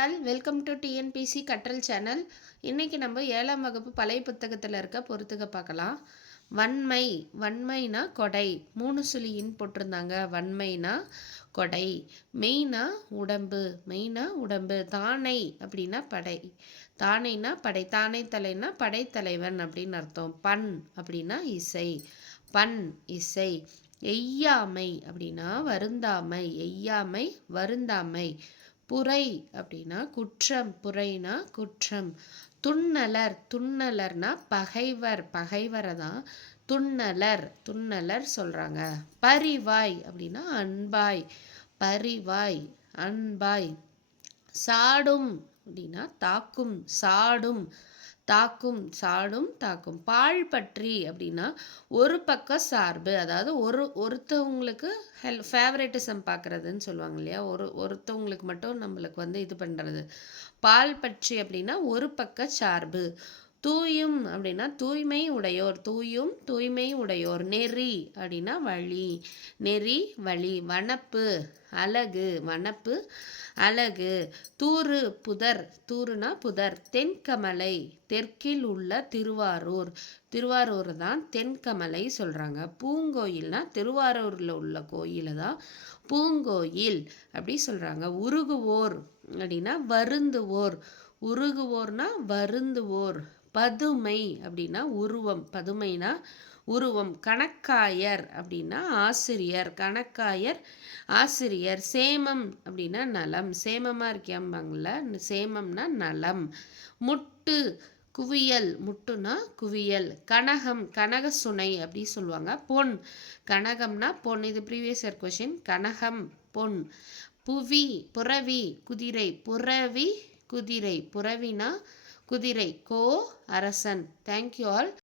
All welcome to TNPSC கற்றல் channel. இன்றைக்கி நம்ம ஏழாம் வகுப்பு பழைய புத்தகத்தில் இருக்க பொறுத்துக பார்க்கலாம் வன்மை வன்மைனா கொடை. மூணு சுழியின் போட்டிருந்தாங்க. வன்மைனா கொடை. மெய்னா உடம்பு. மெய்னா உடம்பு. தானை அப்படின்னா படை. தானைனா படை. தானை தலைனா படைத்தலைவன் அப்படின்னு அர்த்தம். பண் அப்படின்னா இசை. பண் இசை. எய்யாமை அப்படின்னா வருந்தாமை. எய்யாமை வருந்தாமை. புரை அப்படின்னா குற்றம் புரைனா குற்றம். துண்ணலர் துண்ணலர்னா பகைவர் பகைவரை தான் துண்ணலர் துண்ணலர் சொல்கிறாங்க பரிவாய் அப்படின்னா அன்பாய் பரிவாய் அன்பாய். சாடும் அப்படின்னா தாக்கும் சாடும் தாக்கும் சாடும் தாக்கும். பால் பற்றி அப்படின்னா ஒரு பக்க சார்பு. அதாவது ஒரு ஒருத்தவங்களுக்கு ஹெல் ஃபேவரட்டிசம் பார்க்குறதுன்னு சொல்லுவாங்க இல்லையா? ஒரு ஒருத்தவங்களுக்கு மட்டும் நம்மளுக்கு வந்து இது பண்ணுறது பால் பற்றி அப்படின்னா ஒரு பக்க சார்பு. தூயும் அப்படின்னா தூய்மை உடையோர் தூயும் தூய்மை உடையோர் நெறி அப்படின்னா வழி நெறி வழி வனப்பு அழகு வனப்பு அழகு தூறு புதர் தூறுனா புதர் தென்கமலை தெற்கில் உள்ள திருவாரூர். திருவாரூர் தான் தென்கமலை சொல்கிறாங்க பூங்கோயில்னா திருவாரூரில் உள்ள கோயிலை தான் பூங்கோயில் அப்படி சொல்கிறாங்க உருகுவோர் அப்படின்னா வருந்துவோர். உருகுவோர்னா வருந்துவோர். பதுமை அப்படின்னா உருவம். பதுமைனா உருவம். கணக்காயர் அப்படின்னா ஆசிரியர். கணக்காயர் ஆசிரியர். சேமம் அப்படின்னா நலம். சேமமாக இருக்கியாம்பாங்கள சேமம்னா நலம். முட்டு குவியல். முட்டுனா குவியல். கனகம் கனக சுனை அப்படி சொல்லுவாங்க. பொன். கனகம்னா பொன். இது ப்ரீவியஸ் இயர் கொஷின் கனகம் பொன். புவி புறவி குதிரை. புறவி குதிரை. புறவினா குதிரை கோ அரசன். Thank you all